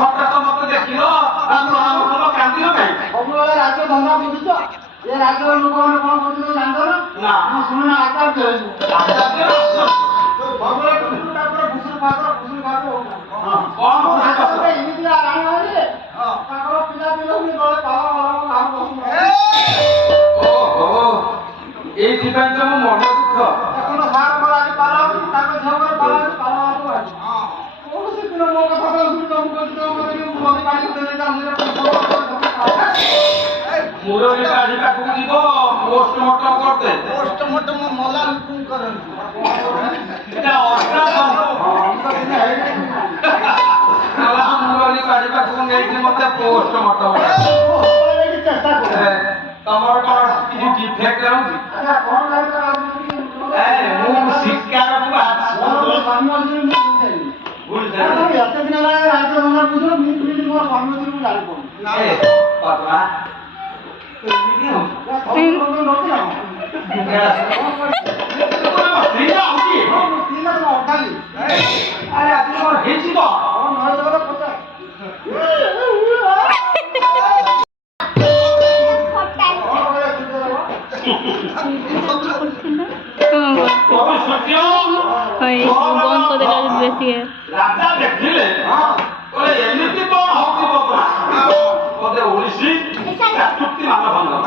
হঠাৎ মতো দেখিল কান্দিল কাই ସବୁବେଳେ ରାଜ୍ୟ ଧନ୍ଦା ବୁଝୁଛ ଏ ରାଜ୍ୟର ଲୋକମାନେ କଣ କରୁଛନ୍ତି ଜାଣିଛ ନା ମୁଁ ଶୁଣିన ଆଚାର୍ଯ୍ୟ ଏମିତି ଜାଣିବ ତାଙ୍କର ପିଲାପିଲି ଗଳେ এইଥିପାଇଁ ତ ମୋ ମନ ଦୁଃଖ ଦେଖୁନ ସାର୍ଙ୍କର ଆଜି ପାଲା ହଉଛି ତାଙ୍କ ଝିଅଙ୍କର ପାଲା ହଉଛି ପାଲା ହବାକୁ କୌଣସି ଦିନ ମୋ କଥା ତ ମୁରଲି କାଢି ପାଖକୁ ଯିବ ପୋଷ୍ଟମର୍ଟମ କରିଦେ ପୋଷ୍ଟମର୍ଟମ ମଲା ଲୋକଙ୍କୁ କରନ୍ତି ମୁରଲି କାଢି ପାଖକୁ ନେଇକି ମତେ ପୋଷ୍ଟମର୍ଟମ ଚେଷ୍ଟା କର ତମର କଣ କିଛି ଡିଫେକ୍ଟ ରହୁଛି ମୁଁ ଶିକାରକୁ ଏତେ ଦିନ ହେଲା ରାଜ୍ୟ ଧନ୍ଦା ବୁଝ ମୁଁ କେମିତି ମୋର ସ୍ୱାମୀ ମୁଁ ଜାଣିପାରୁନି ହେଇଛି ତ বন্ধ করে দিলে বেশি রাজা দেখিলে এମିତି କଣ ହଉଥିବ ବୋଧେ ଓଡ଼ିଶୀ ଚୁକ୍ତି ମାନ ଭଙ୍ଗ